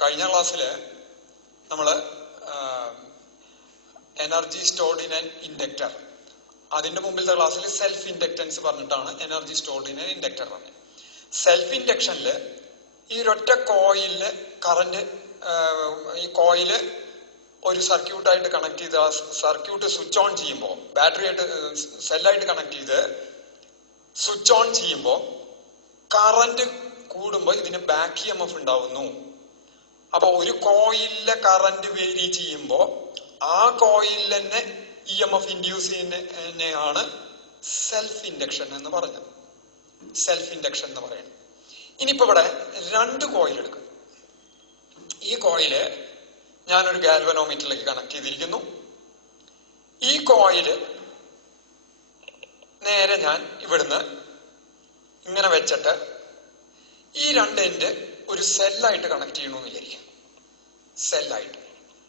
കഴിഞ്ഞ ക്ലാസ്സിൽ നമ്മൾ energy stored in an inductor, അതിന്റെ മുമ്പിലത്തെ ക്ലാസ്സിൽ സെൽഫ് ഇൻഡക്റ്റൻസ് പറഞ്ഞിട്ടാണ് energy stored in an inductor പറഞ്ഞത്. സെൽഫ് ഇൻഡക്ഷനിൽ ഈ ഒരൊറ്റ കോയിലില് കറന്റ്, ഈ കോയില് ഒരു സർക്യൂട്ടായിട്ട് കണക്ട് ചെയ്ത് ആ സർക്യൂട്ട് സ്വിച്ച് ഓൺ ചെയ്യുമ്പോൾ, ബാറ്ററി ആയിട്ട് സെല്ലായിട്ട് കണക്ട് ചെയ്ത് സ്വിച്ച് ഓൺ ചെയ്യുമ്പോൾ കറന്റ് കൂടുമ്പോൾ ഇതിന് ബാക്ക് EMF ഉണ്ടാവുന്നു. അപ്പൊ ഒരു കോയിലിലെ കറന്റ് വേരി ചെയ്യുമ്പോൾ ആ കോയിലിൽ തന്നെ EMF ഇൻഡ്യൂസ് ചെയ്യുന്നതിനെയാണ് സെൽഫ് ഇൻഡക്ഷൻ എന്ന് പറഞ്ഞത്. സെൽഫ് ഇൻഡക്ഷൻ എന്ന് പറയുന്നത്. ഇനിയിപ്പോ ഇവിടെ രണ്ട് കോയിൽ എടുക്കും. ഈ കോയില് ഞാനൊരു ഗാൽവനോമീറ്ററിലേക്ക് കണക്ട് ചെയ്തിരിക്കുന്നു. ഈ കോയില് നേരെ ഞാൻ ഇവിടുന്ന് ഇങ്ങനെ വെച്ചിട്ട് ഈ രണ്ട് എൻഡ് ഒരു സെല്ലായിട്ട് കണക്ട് ചെയ്യണമെന്ന് വിചാരിക്കാം. സെല്ലായിട്ട്.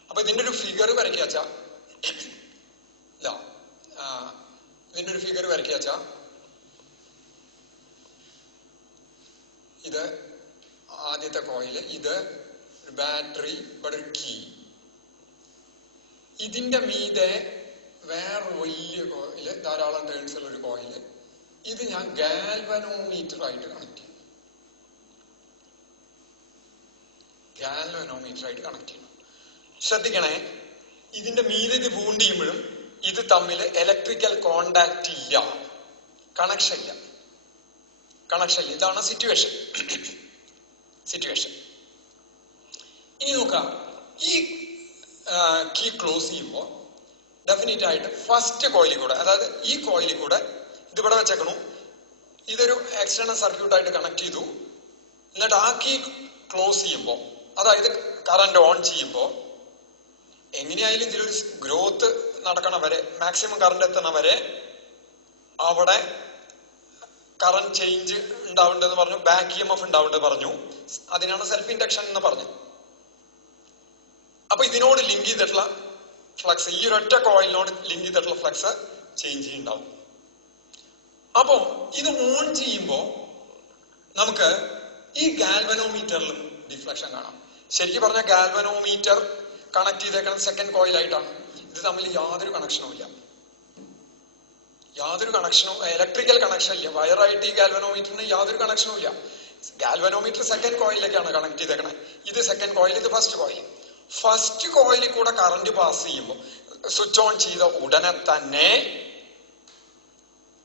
അപ്പൊ ഇതിന്റെ ഒരു ഫിഗർ വരയ്ക്കാച്ചാ, ഇതിന്റെ ഒരു ഫിഗർ വരയ്ക്കാച്ചാ, ഇത് ആദ്യത്തെ കോയില്, ഇത് ഒരു ബാറ്ററി, ഇവിടെ ഒരു കീ. ഇതിന്റെ മീതെ വേറെ വലിയ കോയില്, ധാരാളം ടേൺസ് ഉള്ള ഒരു കോയില്. ഇത് ഞാൻ ഗാൽവനോമീറ്റർ ആയിട്ട് കണക്ട് ചെയ്യും. ഗാൽവനോമീറ്റർ ആയിട്ട് കണക്ട് ചെയ്യണം. ശ്രദ്ധിക്കണേ, ഇതിന്റെ മീതെ ഇത് വൂണ്ട് ചെയ്യുമ്പോഴും ഇത് തമ്മിൽ ഇലക്ട്രിക്കൽ കോണ്ടാക്ട് ഇല്ല, കണക്ഷൻ ഇല്ല. ഇതാണ് സിറ്റുവേഷൻ. ഇനി നോക്കാം, ഈ കീ ക്ലോസ് ചെയ്യുമ്പോൾ ഡെഫിനറ്റ് ആയിട്ട് ഫസ്റ്റ് കോയിലിൽ കൂടെ, അതായത് ഈ കോയിലിൽ കൂടെ ഇതിവിടെ വെച്ചേക്കണു, ഇതൊരു എക്സ്റ്റേണൽ സർക്യൂട്ടായിട്ട് കണക്ട് ചെയ്തു. എന്നിട്ട് ആ കീ ക്ലോസ് ചെയ്യുമ്പോൾ, അതായത് കറന്റ് ഓൺ ചെയ്യുമ്പോൾ, എങ്ങനെയായാലും ഇതിലൊരു ഗ്രോത്ത് നടക്കണ വരെ, മാക്സിമം കറന്റ് എത്തണ വരെ അവിടെ കറന്റ് ചേഞ്ച് ഉണ്ടാവേണ്ടതെന്ന് പറഞ്ഞു, ബാക്ക് EMF ഉണ്ടാവേണ്ടത് പറഞ്ഞു. അതിനാണ് സെൽഫ് ഇൻഡക്ഷൻ എന്ന് പറഞ്ഞത്. അപ്പൊ ഇതിനോട് ലിങ്ക് ചെയ്തിട്ടുള്ള ഫ്ലക്സ്, ഈ ഒരൊറ്റ കോയിലിനോട് ലിങ്ക് ചെയ്തിട്ടുള്ള ഫ്ലക്സ് ചേഞ്ച് ചെയ്യുന്നുണ്ടാവും. അപ്പോ ഇത് ഓൺ ചെയ്യുമ്പോൾ നമുക്ക് ഈ ഗാൽവനോമീറ്ററിലും ഡിഫ്ലക്ഷൻ കാണാം. ശരിക്കും പറഞ്ഞാൽ ഗാൽവനോമീറ്റർ കണക്ട് ചെയ്തേക്കുന്നത് സെക്കൻഡ് കോയിലായിട്ടാണ്. ഇത് തമ്മിൽ യാതൊരു കണക്ഷനും ഇല്ല, ഇലക്ട്രിക്കൽ കണക്ഷൻ ഇല്ല. വയറായിട്ട് ഈ ഗാൽവനോമീറ്ററിന് യാതൊരു കണക്ഷനും ഇല്ല. ഗാൽവനോമീറ്റർ സെക്കൻഡ് കോയിലേക്കാണ് കണക്ട് ചെയ്തേക്കണേ. ഇത് സെക്കൻഡ് കോയിൽ, ഇത് ഫസ്റ്റ് കോയിൽ. ഫസ്റ്റ് കോയിലിൽ കൂടെ കറന്റ് പാസ് ചെയ്യുമ്പോൾ, സ്വിച്ച് ഓൺ ചെയ്ത ഉടനെ തന്നെ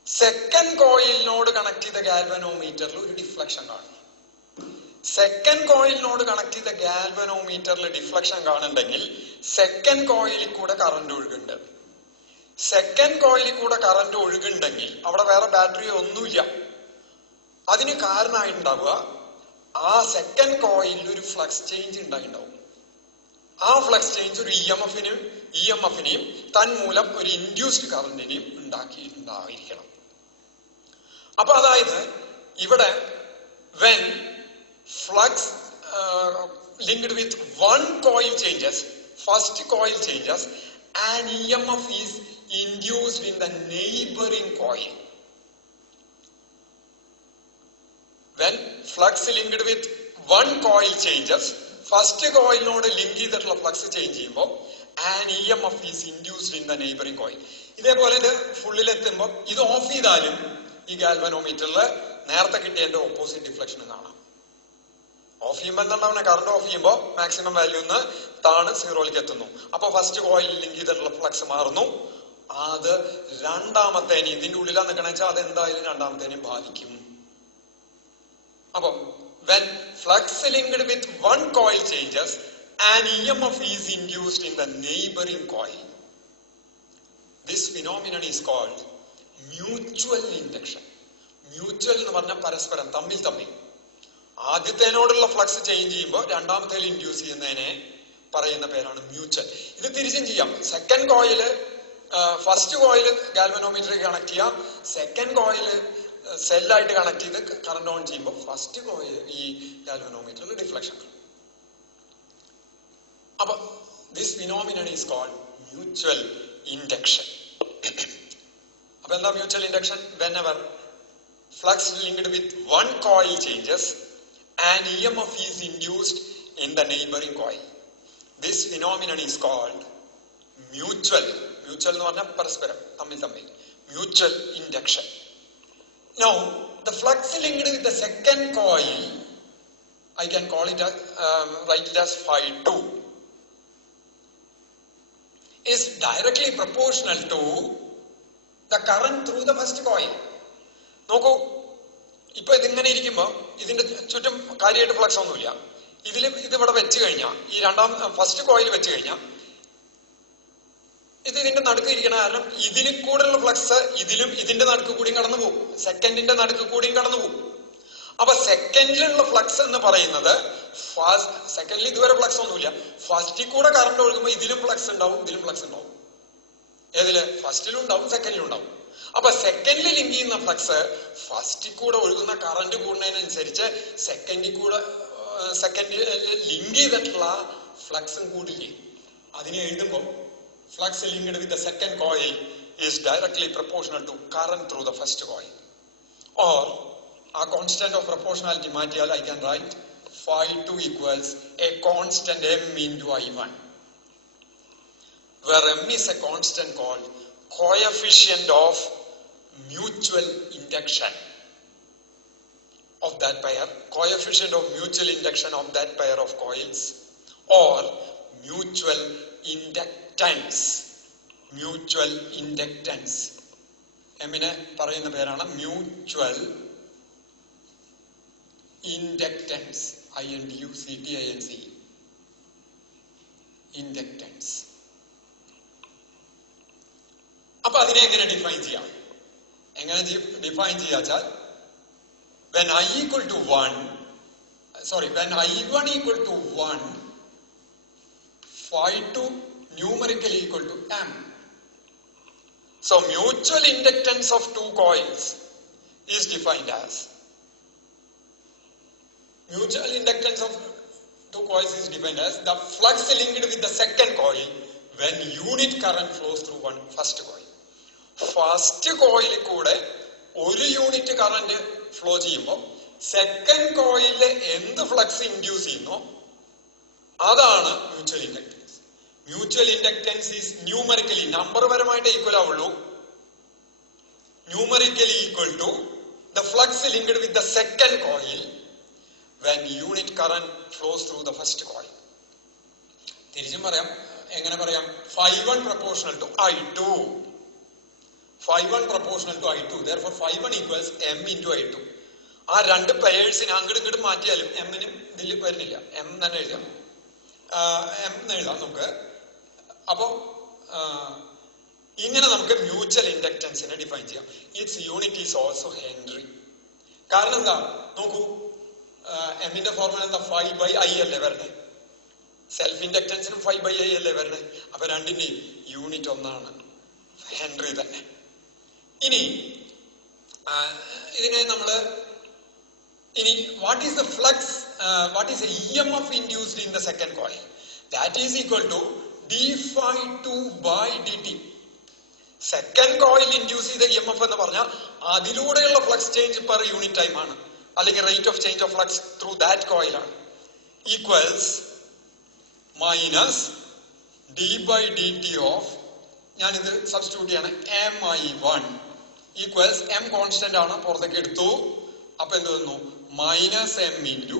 സെക്കൻഡ് കോയിലിനോട് കണക്ട് ചെയ്ത ഗാൽവനോമീറ്ററിൽ ഒരു ഡിഫ്ലക്ഷൻ കാണും. സെക്കൻഡ് കോയിലിനോട് കണക്ട് ചെയ്ത ഗാൽവനോമീറ്ററിൽ ഡിഫ്ലക്ഷൻ കാണുന്നുണ്ടെങ്കിൽ സെക്കൻഡ് കോയിലിൽ കൂടെ കറന്റ് ഒഴുകുന്നുണ്ട്. സെക്കൻഡ് കോയിലിൽ കൂടെ കറന്റ് ഒഴുകുന്നുണ്ടെങ്കിൽ അവിടെ വേറെ ബാറ്ററി ഒന്നുമില്ല. അതിന് കാരണമായിട്ടുണ്ടാവുക ആ സെക്കൻഡ് കോയിലിൽ ഒരു ഫ്ലക്സ് ചേഞ്ച് ഉണ്ടായിട്ടുണ്ടാവും. ആ ഫ്ലക്സ് ചേഞ്ച് ഒരു EMFനെയും തന്മൂലം ഒരു ഇൻഡ്യൂസ്ഡ് കറന്റിനെയും ഉണ്ടാക്കിയിട്ടുണ്ടായിരിക്കണം. അപ്പൊ അതായത് ഇവിടെ when flux linked with one coil changes, first coil changes, an EMF is induced in the neighboring coil. When flux linked with one coil changes, first coil node link ചെയ്തിട്ടുള്ള flux change ചെയ്യുമ്പോൾ an EMF is induced in the neighboring coil. ഇതേപോലെ ഇത് ഫുള്ളിലെത്തുമ്പോൾ ഇത് of ചെയ്താലും ഈ ഗാൽവനോമീറ്ററിൽ നേരത്തെ കിട്ടിയതിന്റെ opposite deflection കാണാം. Of ചെയ്യുമ്പോൾ എന്താണ്, കറണ്ട് ഓഫ് ചെയ്യുമ്പോൾ മാക്സിമം വാല്യൂ നിന്ന് താണ് സീറോയിലേക്ക് എത്തുന്നു. അപ്പൊ ഫസ്റ്റ് കോയിൽ ലിങ്ക് ചെയ്തിട്ടുള്ള ഫ്ലക്സ് മാറുന്നു. അത് രണ്ടാമത്തേനെ, ഇതിന്റെ ഉള്ളിലാണ് നിൽക്കണ വെച്ചാൽ അത് എന്തായാലും രണ്ടാമത്തേനെയും ബാധിക്കും. അപ്പൊ when flux linked with one coil changes, an EMF is induced in the neighboring coil. This phenomenon is called mutual induction. Mutual എന്ന് പറഞ്ഞാൽ പരസ്പരം, തമ്മിൽ. ആദ്യത്തേനോടുള്ള ഫ്ലക്സ് ചേഞ്ച് ചെയ്യുമ്പോൾ രണ്ടാമത്തേൽ ഇൻഡ്യൂസ് ചെയ്യുന്നതിനെ പറയുന്ന പേരാണ് മ്യൂച്വൽ. ഇത് തിരിച്ചും ചെയ്യാം. സെക്കൻഡ് കോയില്, ഫസ്റ്റ് കോയില് ഗാൽവനോമീറ്ററിലേക്ക് കണക്ട് ചെയ്യാം. സെക്കൻഡ് കോയില് സെല്ലായിട്ട് കണക്ട് ചെയ്ത് കറണ്ട് ഓൺ ചെയ്യുമ്പോൾ ഫസ്റ്റ് കോയിൽ ഈ ഗാൽവനോമീറ്ററിൽ ഡിഫ്ലക്ഷൻ. അപ്പൊ this phenomenon is called mutual induction. അപ്പൊ എന്താ mutual induction? whenever flux linked with one coil changes, an EMF is induced in the neighboring coil. This phenomenon is called mutual എന്ന് പറഞ്ഞാൽ പരസ്പരം തമ്മിൽ mutual induction. Now the flux linked with the second coil, I can call it write it as phi 2, is directly proportional to the current through the first coil. നോക്കൂ, ഇപ്പൊ ഇതിങ്ങനെ ഇരിക്കുമ്പോ ഇതിന്റെ ചുറ്റും കാര്യമായിട്ട് ഫ്ലക്സ് ഒന്നുമില്ല. ഇതിവിടെ വെച്ച് കഴിഞ്ഞാൽ, ഈ ഫസ്റ്റ് കോയിൽ വെച്ച് കഴിഞ്ഞാൽ ഇതിന്റെ നടുക്ക് ഇരിക്കണ കാരണം ഇതിന് കൂടെയുള്ള ഫ്ലക്സ് ഇതിന്റെ നടുക്ക് കൂടിയും കടന്നു പോകും, സെക്കൻഡിന്റെ നടുക്ക് കൂടിയും കടന്നു പോകും. അപ്പൊ സെക്കൻഡിലുള്ള ഫ്ലക്സ് എന്ന് പറയുന്നത് സെക്കൻഡിൽ ഇതുവരെ ഫ്ലക്സ് ഒന്നുമില്ല, ഫസ്റ്റിൽ കൂടെ കറണ്ട് ഒഴുകുമ്പോൾ ഇതിലും ഫ്ലക്സ് ഉണ്ടാവും, ഇതിലും ഫ്ലക്സ് ഉണ്ടാവും. ഏതില്? ഫസ്റ്റിലും ഉണ്ടാവും, സെക്കൻഡിലും ഉണ്ടാവും. അപ്പൊ സെക്കൻഡിൽ ലിങ്ക് ചെയ്യുന്ന ഫ്ലക്സ് ഫസ്റ്റിൽ കൂടെ ഒഴുകുന്ന കറണ്ട് കൂടുന്നതിനനുസരിച്ച് സെക്കൻഡിൽ ലിങ്ക് ചെയ്തിട്ടുള്ള ഫ്ലക്സും കൂടില്ലേ. അതിനെ എഴുതുമ്പോൾ flux linked with the second coil is directly proportional to current through the first coil. Or a constant of proportionality material, I can write phi 2 equals a constant m into I1, where m is a constant called coefficient of mutual induction of that pair, coefficient of mutual induction of that pair of coils, or mutual inductance. Mutual inductance. എമ്മിനെ പറയുന്ന പേരാണ് mutual inductance. INDUCTANCE. Inductance. അപ്പൊ അതിനെ എങ്ങനെ define ചെയ്യാം? when I equal to 1, when I1 equal to 1, phi 2 numerically equal to m. So mutual inductance of two coils is defined as the flux linked with the second coil when unit current flows through first coil. First coil കൂടെ ഒരു unit current flow ചെയ്യുമ്പോൾ second കോയിലിൽ എന്ത് flux induce ചെയ്യുന്നോ അതാണ് mutual inductance. Mutual inductance is numerically, number പരമായിട്ട് equal ആവുള്ളൂ, numerically equal to the flux linked with the second coil when unit current flows through the first coil. തിരിച്ചും പറയാം, എങ്ങനെ പറയാം? phi 1 proportional to I2. phi 1 proportional to I2. Therefore phi 1 equals m into I2. ആ രണ്ട് പെയേഴ്സിനെ അങ്ങോട്ടും ഇങ്ങോട്ടും മാറ്റിയാലും എമ്മിനും ഇതിൽ വരുന്നില്ല, എം തന്നെ എഴുതാം, നമുക്ക്. അപ്പോ ഇങ്ങനെ നമുക്ക് മ്യൂച്വൽ ഇൻഡക്ടൻസിനെ ഡിഫൈൻ ചെയ്യാം. It's unit is also Henry. കാരണം എന്താ നോക്കൂ, എമ്മിന്റെ ഫോർമുല എന്താ? 5/I അല്ലേ വരണേ, സെൽഫ് ഇൻഡക്ടൻസിനും 5/I അല്ലേ വരണേ. അപ്പൊ രണ്ടിന്റെയും യൂണിറ്റ് ഒന്നാണ്, ഹെൻറി തന്നെ. ഇനി ഇതിനെ നമ്മള് what is the flux, what is the EMF induced in the second coil? That is equal to d phi 2 by dt. Second coil induce ചെയ്ത EMF എന്ന് പറഞ്ഞാൽ അതിലൂടെയുള്ള flux change per unit time ആണ്, അല്ലെങ്കിൽ rate of change of flux through that coil ആണ്. Equals minus d by d t of, ഞാനിത് substitute ചെയ്യാണ്, MI1 equals M constant ആണ്, പുറത്തേക്ക് എടുത്തു. അപ്പൊ എന്ത് വന്നു? Minus M into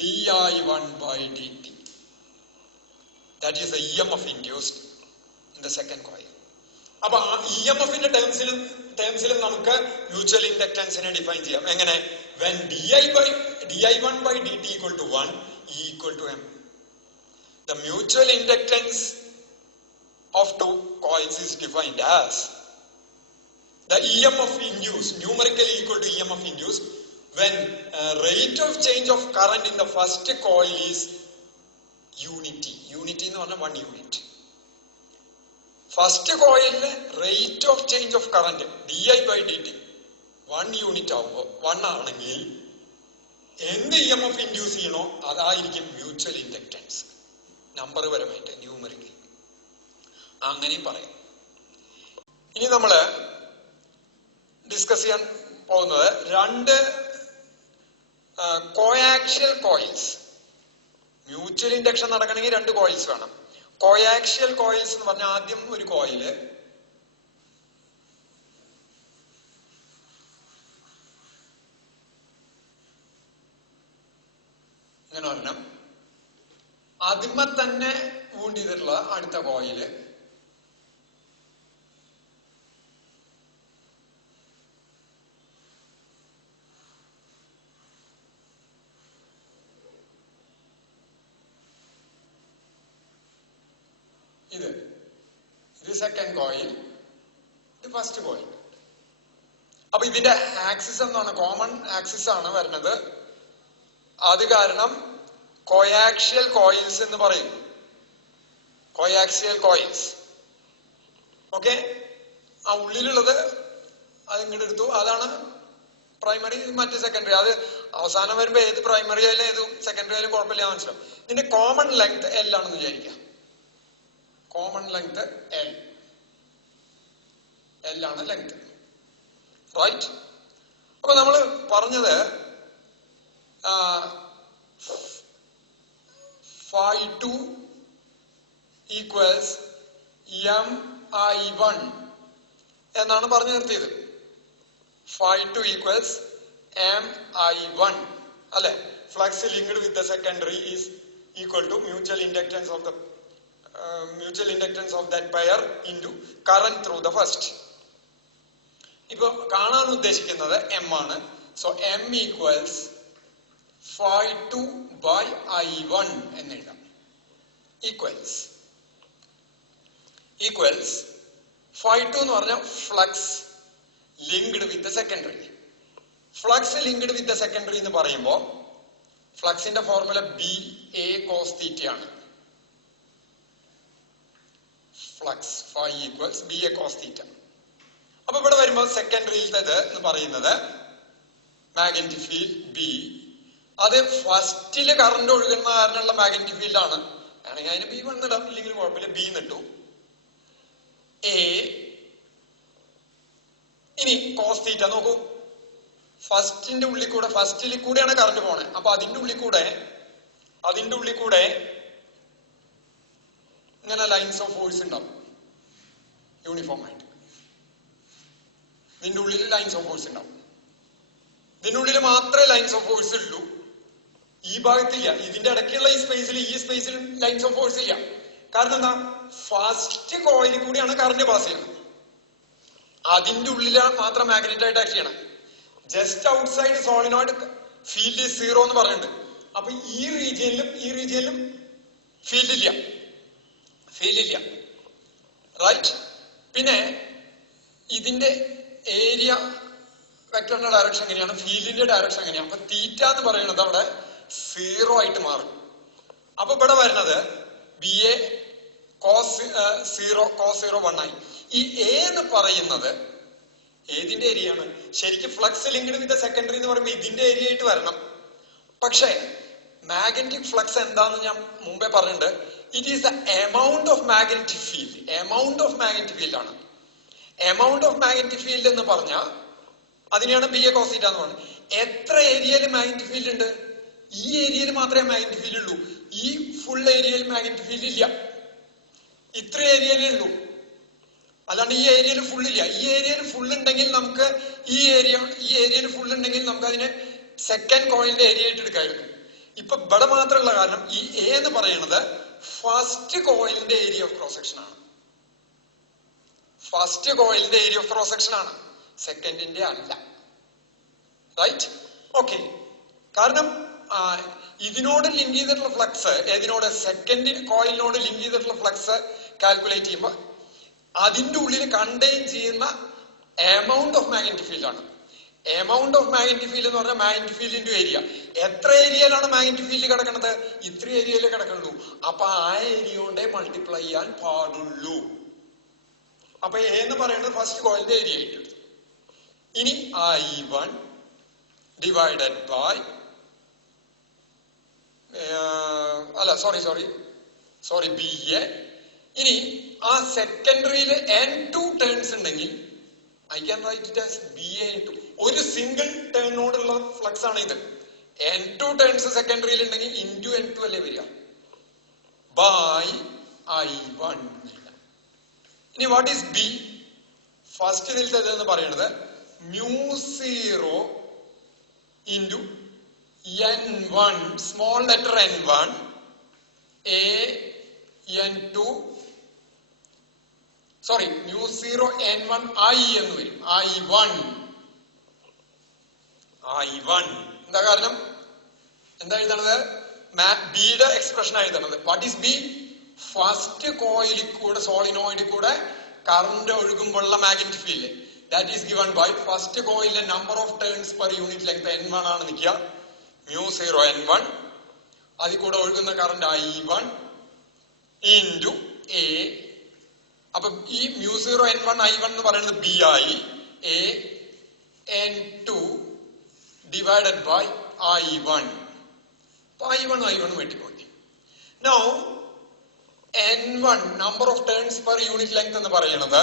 DI1 by dt. That is the EMF induced in the second coil. അപ്പൊ ആ EMFന്റെ ടേംസിലും നമുക്ക് മ്യൂച്വൽ ഇൻഡക്ടൻസിനെ ഡിഫൈൻ ചെയ്യാം. എങ്ങനെ? when DI1 by dt equal to 1 equal to m. The mutual inductance of two coils is defined as the EMF induced, numerically equal to EMF induced when rate of change of current in the first coil is unity എന്ന് പറഞ്ഞാൽ 1 unit. First കോയിലിന് rate of change of current DI by dt 1 unit ആവുമ്പോൾ 1 ആണെങ്കിൽ എന്ത് EMF induce ചെയ്യണോ അതായിരിക്കും mutual inductance, number പരമായിട്ട് numerically. അങ്ങനെയും പറയാം. ഇനി നമ്മള് ഡിസ്കസ് ചെയ്യാൻ പോകുന്നത് രണ്ട് കോയാക്ഷ്യൽ കോയിൽസ്. മ്യൂച്വൽ ഇൻഡക്ഷൻ നടക്കണമെങ്കിൽ 2 കോയിൽസ് വേണം. കോയാക്ഷ്യൽ കോയിൽസ് എന്ന് പറഞ്ഞാൽ ആദ്യം ഒരു കോയില് ഇങ്ങനെ ഒരെണ്ണം, അതിന്മേ തന്നെ വൂണ്ട് ചെയ്തിട്ടുള്ള അടുത്ത കോയില്, ഇത് സെക്കൻഡ് കോയിൽ, ഇത് ഫസ്റ്റ് കോയിൽ. അപ്പൊ ഇതിന്റെ ആക്സിസ് എന്താണ്? കോമൺ ആക്സിസ് ആണ് വരുന്നത്. അത് കാരണം കോയാക്ഷ്യൽ കോയിൽസ് എന്ന് പറയും. കോയാക്ഷ്യൽ കോയിൽസ്. ഓക്കെ, ആ ഉള്ളിലുള്ളത് അത് ഇങ്ങോട്ട് എടുത്തു, അതാണ് പ്രൈമറി, മറ്റ് സെക്കൻഡറി. അത് അവസാനം വരുമ്പോ ഏത് പ്രൈമറി ആയാലും ഏത് സെക്കൻഡറി ആയാലും കുഴപ്പമില്ല, മനസ്സിലാവും. ഇതിന്റെ കോമൺ ലെങ്ത് എൽ ആണെന്ന് വിചാരിക്കാം. കോമൺ ലെങ്ത് എൽ ആണ് ലെങ്ത്, റൈറ്റ്? അപ്പൊ നമ്മൾ പറഞ്ഞത് phi2 equals mi1 എന്നാണ് പറഞ്ഞു നിർത്തിയത്. phi2 equals mi1 അല്ലെ? Flux linked with the secondary is equal to mutual inductance of that pair into current through the first. ഇപ്പൊ കാണാൻ ഉദ്ദേശിക്കുന്നത് എം ആണ്. So M equals phi2 by i1 എന്ന് എഴുതാം. ഈക്വൽസ് phi2 എന്ന് പറഞ്ഞാൽ flux linked with the secondary. Flux linked with the secondary എന്ന് പറയുമ്പോൾ ഫ്ലക്സിന്റെ ഫോർമുല BA cos θ ആണ്. Flux phi equals BA cos θ. അപ്പൊ ഇവിടെ വരുമ്പോൾ സെക്കൻഡറിയിലത്തേത് എന്ന് പറയുന്നത് മാഗ്നറ്റിക് ഫീൽഡ് B. അത് ഫസ്റ്റില് കറണ്ട് ഒഴുകുന്ന കാരണമുള്ള മാഗ്നറ്റിക് ഫീൽഡ് ആണ്. ആണെങ്കിൽ അതിന് B വന്നിടാം, ഇല്ലെങ്കിൽ കുഴപ്പമില്ല, B നിട്ടു. A ഇനി കോസ് തീറ്റ നോക്കൂ. ഫസ്റ്റിന്റെ ഉള്ളിൽ കൂടെ, ഫസ്റ്റിൽ കൂടെയാണ് കറണ്ട് പോണേ. അപ്പൊ അതിന്റെ ഉള്ളിൽ കൂടെ ഇങ്ങനെ ലൈൻസ് ഓഫ് ഫോഴ്സ് ഉണ്ടാവും യൂണിഫോം ആയിട്ട്. ഇതിന്റെ ഉള്ളിൽ ലൈൻസ് ഓഫ് ഫോഴ്സ് ഉണ്ടാവും. ഇതിന്റെ ഉള്ളിൽ മാത്രമേ ലൈൻസ് ഓഫ് ഫോഴ്സ് ഉള്ളൂ, ഈ ഭാഗത്തില്ല. ഇതിന്റെ ഇടയ്ക്കുള്ള ഈ സ്പേസിൽ ലൈൻസ് ഓഫ് ഫോഴ്സ് ഇല്ല. കാരണം എന്താ? ഫസ്റ്റ് കോയിലിൽ കൂടിയാണ് കറണ്ട് പാസ് ചെയ്യുന്നത്. അതിന്റെ ഉള്ളിലാണ് മാത്രം മാഗ്നറ്റ് ആയിട്ട് ആക്ട് ചെയ്യണം. ജസ്റ്റ് ഔട്ട്സൈഡ് സോളിനോയിഡ് ഫീൽഡ് 0 എന്ന് പറഞ്ഞിട്ടുണ്ട്. അപ്പൊ ഈ റീജിയനിലും ഫീൽഡ് ഇല്ല, റൈറ്റ്? പിന്നെ ഇതിന്റെ ഏരിയ വെക്ടറിന്റെ ഡയറക്ഷൻ എങ്ങനെയാണ്? ഫീൽഡിന്റെ ഡയറക്ഷൻ എങ്ങനെയാണ്? അപ്പൊ തീറ്റ എന്ന് പറയുന്നത് അവിടെ 0 ആയിട്ട് മാറും. അപ്പൊ ഇവിടെ വരുന്നത് BA cos 0 1 ആയി. ഈ A എന്ന് പറയുന്നത് ഏതിന്റെ ഏരിയയാണ്? ശരിക്കും ഫ്ലക്സ് ലിങ്ക്ഡ് വിത്ത് സെക്കൻഡറി എന്ന് പറയുമ്പോൾ ഇതിന്റെ ഏരിയ ആയിട്ട് വരണം. പക്ഷേ മാഗ്നറ്റിക് ഫ്ലക്സ് എന്താണെന്ന് ഞാൻ മുമ്പേ പറഞ്ഞിട്ടുണ്ട്. It is the amount of magnetic field. Amount of magnetic field ആണ്. എമൗണ്ട് ഓഫ് മാഗ്നറ്റിക് ഫീൽഡ് എന്ന് പറഞ്ഞാൽ അതിനെയാണ് BA cos θ എന്ന് പറഞ്ഞത്. എത്ര ഏരിയയിൽ മാഗ്നറ്റിക് ഫീൽഡ് ഉണ്ട്? ഈ ഏരിയയിൽ മാത്രമേ മാഗ്നറ്റിക് ഫീൽഡ് ഉള്ളൂ. ഈ ഫുൾ ഏരിയയിൽ മാഗ്നറ്റിക് ഫീൽഡ് ഇല്ല. ഇത്ര ഏരിയയിലേ ഉള്ളൂ, അല്ലാണ്ട് ഈ ഏരിയയിൽ ഫുൾ ഇല്ല. ഈ ഏരിയയിൽ ഫുൾ ഉണ്ടെങ്കിൽ നമുക്ക് അതിനെ സെക്കൻഡ് കോയിലിന്റെ ഏരിയ ആയിട്ട് എടുക്കായിരുന്നു. ഇപ്പൊ ഇവിടെ മാത്രമുള്ള കാരണം ഈ A എന്ന് പറയുന്നത് ഫസ്റ്റ് കോയിലിന്റെ ഏരിയ ഓഫ് ക്രോസ് സെക്ഷൻ ആണ്. ഫസ്റ്റ് കോയിലിന്റെ ഏരിയ ഓഫ് ക്രോസ് സെക്ഷൻ ആണ്, സെക്കൻഡിന്റെ അല്ല, റൈറ്റ്? ഓക്കെ. കാരണം ഇതിനോട് ലിങ്ക് ചെയ്തിട്ടുള്ള ഫ്ലക്സ്, ഏതിനോട്? സെക്കൻഡ് കോയിലിനോട് ലിങ്ക് ചെയ്തിട്ടുള്ള ഫ്ലക്സ് കാൽക്കുലേറ്റ് ചെയ്യുമ്പോൾ അതിന്റെ ഉള്ളിൽ കണ്ടെയ്ൻ ചെയ്യുന്ന എമൗണ്ട് ഓഫ് മാഗ്നറ്റിക് ഫീൽഡ് ആണ്. എമൗണ്ട് ഓഫ് മാഗ്നറ്റിക് ഫീൽഡ് എന്ന് പറഞ്ഞാൽ മാഗ്നറ്റിക് ഫീൽഡിന്റെ ഏരിയ. എത്ര ഏരിയയിലാണ് മാഗ്നറ്റിക് ഫീൽഡ് കിടക്കുന്നത്? ഇത്ര ഏരിയയിലേ കിടക്കുള്ളൂ. അപ്പൊ ആ ഏരിയ കൊണ്ടേ മൾട്ടിപ്ലൈ ചെയ്യാൻ പാടുള്ളൂ. അപ്പൊ A എന്ന് പറയുന്നത് ഫസ്റ്റ് കോയിലിന്റെ ഏരിയ ആയിട്ട്. ഇനി I1 ഡിവൈഡഡ് ബൈ BA. ഇനി ആ സെക്കൻഡറിയിൽ N2 ടേൺസ് ഉണ്ടെങ്കിൽ I can write it as BA into ഒരു സിംഗിൾ ടേണിനോടുള്ള ഫ്ലക്സ് ആണ് ഇത്. N2 ടേൺസ് സെക്കൻഡറിയിൽ ഉണ്ടെങ്കിൽ ഇൻറ്റു N2 അല്ലേ വരിക? by I1. ഇനി വാട്ട് ഈസ് ബി? ഫസ്റ്റ് ഇതിലത്തെ എന്ന് പറയുന്നത് μ0 into n1, small letter n1, a n2, sorry μ0 n1 i എന്ന് വരും. I1 എന്താ കാരണം? എന്താ എഴുതണത്? ബിയുടെ എക്സ്പ്രഷൻ എഴുതണത്. What is B? ഫസ്റ്റ് കോയിലിൽ കൂടെ, സോളിനോയിഡിൽ കൂടെ കറണ്ട് ഒഴുകുമ്പോഴുള്ള magnetic field. That is given by first കോയിലിന്റെ number of turns per unit length n1 ആണ് നിൽക്കുക. μ0 n1, അതിൽ കൂടെ ഒഴുകുന്ന കറണ്ട് I1 ഇൻറ്റു എ. അപ്പൊ ഈ μ0 n1 I1 എന്ന് പറയുന്നത് ബി ആയി. A n2 divided by I1. I1 വെട്ടിപ്പോയി. Now n1 number of turns per unit length എന്ന് പറയുന്നത്,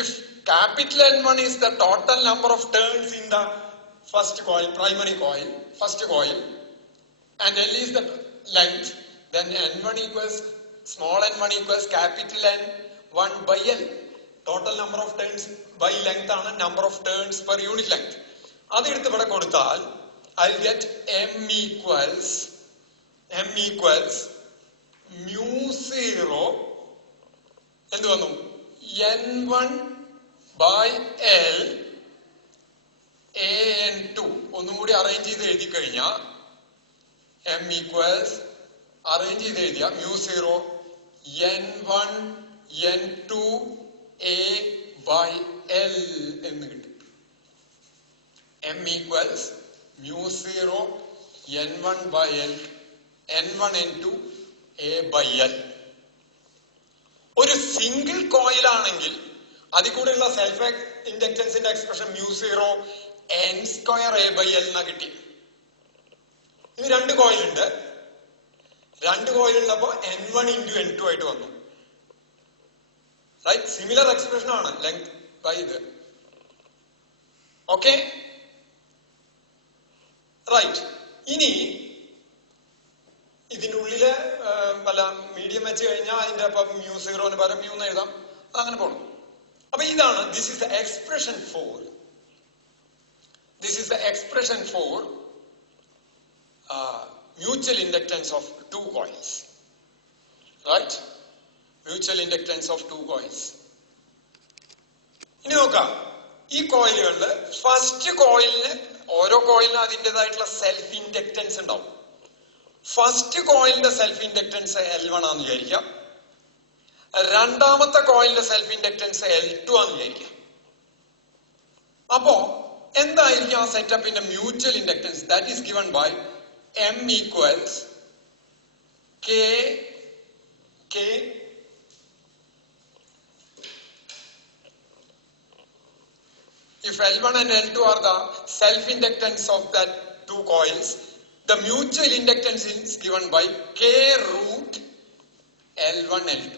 if capital N1 is the total number of turns in the first coil, primary coil, first coil, and L is the length, then n1 equals small n1 equals capital N1 by L. Total number of turns by length ആണ് number of turns per unit length. അത് എടുത്ത് ഇവിടെ കൊടുത്താൽ I'll get m equals μ0 എന്ത് വന്നു? n1 by L an2. ഒന്നും കൂടി arrange ചെയ്ത് എഴുതി കഴിഞ്ഞാൽ m equals, അറേഞ്ച് ചെയ്ത് എഴുതിയ μ0 n1 n2 a by L എന്ന് കിട്ടും. m equals μ0 n1 by L n1 n2 a by L. ഒരു സിംഗിൾ കോയിൽ ആണെങ്കിൽ അതിൽ കൂടെയുള്ള self ഇൻഡക്റ്റൻസിന്റെ expression μ0 n² a by L എന്നാ കിട്ടി. ഇനി രണ്ട് കോയിൽ ഉണ്ട്. രണ്ട് കോയിൽ ഉള്ളപ്പോ n1 into n2 ആയിട്ട് വന്നു. റൈറ്റ്? സിമിലർ എക്സ്പ്രഷൻ ആണ് ലെങ്ത് ബൈ ഇത്. Okay, right. ഇനി ഇതിനുള്ളില് വല്ല മീഡിയം വെച്ച് കഴിഞ്ഞാൽ അതിന്റെ μ0 പകരം μ എന്ന് എഴുതാം. അങ്ങനെ പോകണം. അപ്പൊ ഇതാണ്, this is the expression for mutual inductance of two coils. Right? Mutual inductance of two coils. ഇനി നോക്കാം, ഈ കോയിലുകളില് ഫസ്റ്റ് കോയിലിന്, ഓരോ കോയിലിനും അതിൻ്റെതായിട്ടുള്ള സെൽഫ് ഇൻഡക്റ്റൻസ് ഉണ്ടാവും. ഫസ്റ്റ് കോയിലിന്റെ സെൽഫ് ഇൻഡക്റ്റൻസ് L1 ആണെന്ന് വിചാരിക്കാം. രണ്ടാമത്തെ കോയിലിന്റെ സെൽഫ് ഇൻഡക്റ്റൻസ് L2 ആണെന്ന് വിചാരിക്കാം. അപ്പോ എന്തായിരിക്കും ആ സെറ്റപ്പിന്റെ mutual inductance? That is given by m equals k if L1 and L2 are the self inductance of that two coils, the mutual inductance is given by k root L1 L2.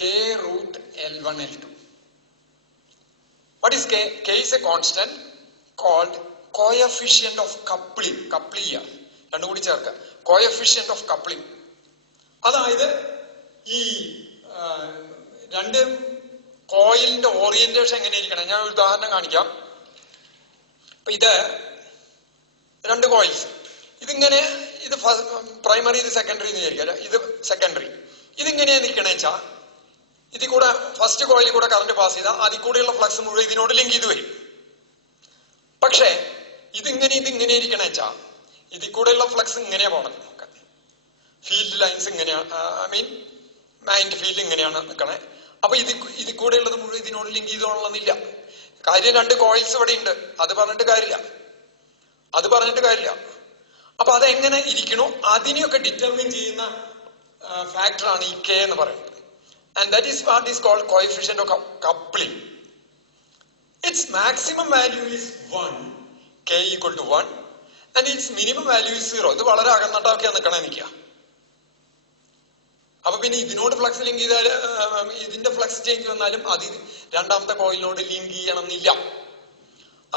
K root L1 L2. What is K? K is a constant called coefficient of coupling. രണ്ടും കൂടി ചേർക്കുക. coefficient of coupling. അതായത് ഈ രണ്ട് കോയിലിന്റെ orientation എങ്ങനെയിരിക്കണം? ഞാൻ ഒരു ഉദാഹരണം കാണിക്കാം. അപ്പൊ ഇത് രണ്ട് കോയിൽസ്, ഇതിങ്ങനെ, ഇത് പ്രൈമറി, ഇത് സെക്കൻഡറി എന്ന് വിചാരിക്കാം. ഇത് സെക്കൻഡറി. ഇതിങ്ങനെയാ നിൽക്കണേ വെച്ചാ, ഇതിൽ കൂടെ ഫസ്റ്റ് കോയിലിൽ കൂടെ കറണ്ട് പാസ് ചെയ്താൽ അതിൽ കൂടെയുള്ള ഫ്ലക്സ് മുഴുവൻ ഇതിനോട് ലിങ്ക് ചെയ്ത് വരും. പക്ഷേ ഇതിങ്ങനെ ഇരിക്കണേ വെച്ചാ, ഇതിൽ കൂടെയുള്ള ഫ്ലക്സ് ഇങ്ങനെയാ പോകണം. ഫീൽഡ് ലൈൻസ് ഇങ്ങനെയാണ്, മാഗ്നറ്റിക് ഫീൽഡ് ഇങ്ങനെയാണ് നിൽക്കണേ. അപ്പൊ ഇതിൽ കൂടെയുള്ളത് മുഴുവൻ ഇതിനോട് ലിങ്ക് ചെയ്തോളന്നില്ല. കാര്യം രണ്ട് കോയിൽസ് ഇവിടെ ഉണ്ട്. അത് പറഞ്ഞിട്ട് കാര്യമില്ല. അപ്പൊ അതെങ്ങനെ ഇരിക്കണോ അതിനെയൊക്കെ ഡിറ്റർമിൻ ചെയ്യുന്ന ഫാക്ടറാണ് ഈ കെ എന്ന് പറയുന്നത്. And that is what is called coefficient of coupling. Its maximum value is 1, k equal to 1, and its minimum value is 0. ഇത് വളരെ അകന്നട്ടാക്കിയാ നിൽക്കുക. അപ്പൊ പിന്നെ ഇതിനോട് ഫ്ലക്സ് ലിങ്ക് ചെയ്താൽ, ഇതിന്റെ ഫ്ലക്സ് ചേഞ്ച് വന്നാലും അത് രണ്ടാമത്തെ കോയിലിനോട് ലിങ്ക് ചെയ്യണമെന്നില്ല.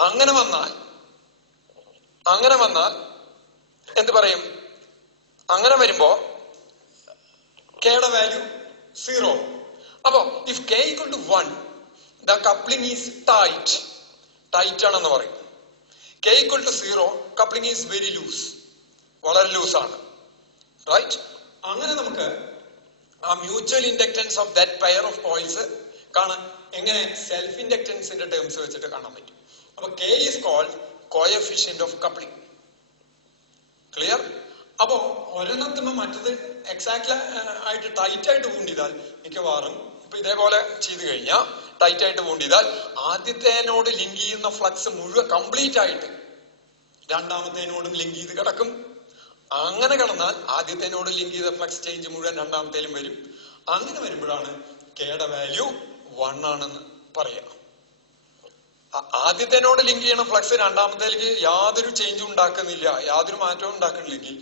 അങ്ങനെ വന്നാൽ എന്ത് പറയും? അങ്ങനെ വരുമ്പോ കെയുടെ വാല്യൂ 0. അപ്പൊ if K equal to 1 the coupling is tight ആണെന്ന് പറയും. K equal to 0 coupling is very loose, വളരെ ലൂസാണ്. റൈറ്റ്? അങ്ങനെ നമുക്ക് ആ mutual inductance of that pair of coils കാണാൻ എങ്ങനെ സെൽഫ് ഇൻഡക്ടൻസിന്റെ ടേംസ് വെച്ചിട്ട് കാണാൻ പറ്റും. അപ്പൊ K is called coefficient of coupling. Clear? അപ്പോ ഒരെണ്ണത്തിന് മറ്റത് എക്സാക്ട് ആയിട്ട് ടൈറ്റ് ആയിട്ട് പൂണ്ടിയതാൽ മിക്കവാറും ഇപ്പൊ ഇതേപോലെ ചെയ്തു കഴിഞ്ഞാൽ ടൈറ്റ് ആയിട്ട് പൂണ്ടിയതാൽ ആദ്യത്തേനോട് ലിങ്ക് ചെയ്യുന്ന ഫ്ലക്സ് മുഴുവൻ കംപ്ലീറ്റ് ആയിട്ട് രണ്ടാമത്തേനോടും ലിങ്ക് ചെയ്ത് കിടക്കും. അങ്ങനെ കിടന്നാൽ ആദ്യത്തേനോട് ലിങ്ക് ചെയ്ത ഫ്ലക്സ് ചേഞ്ച് മുഴുവൻ രണ്ടാമത്തേലും വരും. അങ്ങനെ വരുമ്പോഴാണ് കെയുടെ വാല്യൂ 1 ആണെന്ന് പറയാം. ആദ്യത്തേനോട് ലിങ്ക് ചെയ്യണ ഫ്ലക്സ് രണ്ടാമത്തേക്ക് യാതൊരു ചേഞ്ചും ഉണ്ടാക്കുന്നില്ല, യാതൊരു മാറ്റവും ഉണ്ടാക്കുന്നില്ലെങ്കിൽ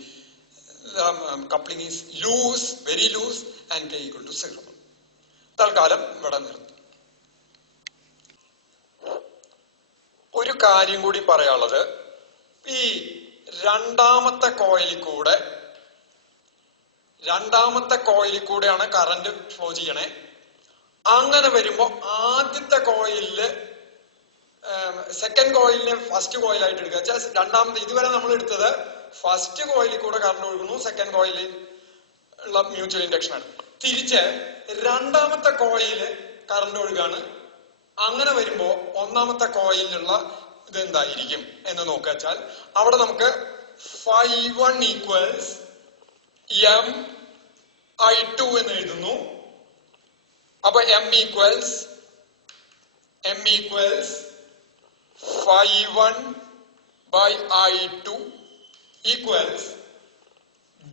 coupling is loose, very loose, and K equal to 0. തൽക്കാലം ഇവിടെ നിർത്തും. ഒരു കാര്യം കൂടി പറയാനുള്ളത്, ഈ രണ്ടാമത്തെ കോയിലിൽ കൂടെയാണ് കറന്റ് ഫ്ലോ ചെയ്യണേ. അങ്ങനെ വരുമ്പോ ആദ്യത്തെ കോയിലില് സെക്കൻഡ് കോയിലിനെ ഫസ്റ്റ് കോയിലായിട്ട് എടുക്കുക. രണ്ടാമത്തെ ഇതുവരെ നമ്മൾ എടുത്തത് ഫസ്റ്റ് കോയിലിൽ കൂടെ കറണ്ട് ഒഴുകുന്നു, സെക്കൻഡ് കോയിലിൽ ഉള്ള മ്യൂച്വൽ ഇൻഡക്ഷൻ ആണ്. തിരിച്ച് രണ്ടാമത്തെ കോയില് കറണ്ട് ഒഴുകാണ്. അങ്ങനെ വരുമ്പോ ഒന്നാമത്തെ കോയിലുള്ള ഇത് എന്തായിരിക്കും എന്ന് നോക്കാച്ചാൽ അവിടെ നമുക്ക് Φ1 ഈക്വൽസ് M/I2 എന്ന് എഴുതുന്നു. അപ്പൊ M equals Φ1 by I2 equals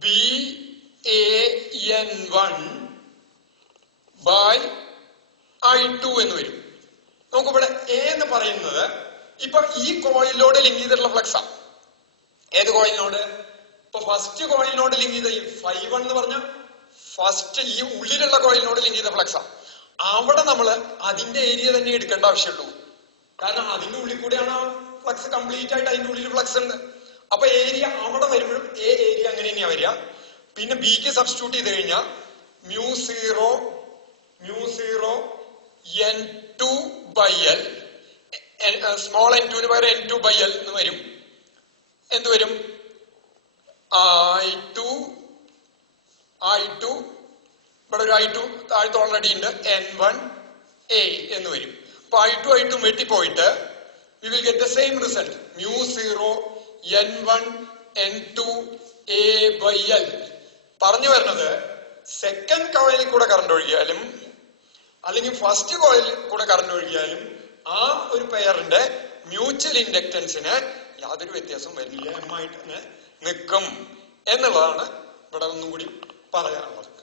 BAN1 by I2 എന്ന് വരും. നമുക്കിവിടെ എ എന്ന് പറയുന്നത് ഇപ്പൊ ഈ കോയിലിനോട് ലിങ്ക് ചെയ്തിട്ടുള്ള ഫ്ലക്സാ. ഏത് കോയിലിനോട്? ഇപ്പൊ ഫസ്റ്റ് കോയിലിനോട് ലിങ്ക് ചെയ്ത ഈ Φ1 എന്ന് പറഞ്ഞ ഫസ്റ്റ് ഈ ഉള്ളിലുള്ള കോയിലിനോട് ലിങ്ക് ചെയ്ത ഫ്ലക്സാ. അവിടെ നമ്മള് അതിന്റെ ഏരിയ തന്നെ എടുക്കേണ്ട ആവശ്യമുള്ളൂ. കാരണം അതിന്റെ ഉള്ളിൽ കൂടെയാണ് ഫ്ലക്സ് കംപ്ലീറ്റ് ആയിട്ട്, അതിന്റെ ഉള്ളിൽ ഫ്ലക്സ് ഉണ്ട്. അപ്പൊ ഏരിയ അവിടെ വരുമ്പോഴും ഏരിയ അങ്ങനെ തന്നെയാ വരിക. പിന്നെ ബിക്ക് സബ്സ്റ്റിറ്റ്യൂട്ട് ചെയ്ത് കഴിഞ്ഞാൽ µ0 N2/L, സ്മോൾ n2 പകരം N2/L എന്ന് വരും. എന്ത് വരും? I2 ഇവിടെ ഒരു I2 താഴത്ത് ഓൾറെഡി ഉണ്ട്, N1A എന്ന് വരും. അപ്പൊ I2 വെട്ടിപ്പോയിട്ട് we will get the same result, µ0 N1 N2A/L. പറഞ്ഞു വരുന്നത് സെക്കൻഡ് കോയിലിൽ കൂടെ കറണ്ട് ഒഴുകിയാലും അല്ലെങ്കിൽ ഫസ്റ്റ് കോയിലിൽ കൂടെ കറണ്ട് ഒഴുകിയാലും ആ ഒരു പെയറിന്റെ മ്യൂച്വൽ ഇൻഡക്ടൻസിന് യാതൊരു വ്യത്യാസവും വരുന്നില്ല, M ആയിട്ട് തന്നെ നിൽക്കും എന്നുള്ളതാണ് ഇവിടെ ഒന്നും കൂടി പറയാനുള്ളത്.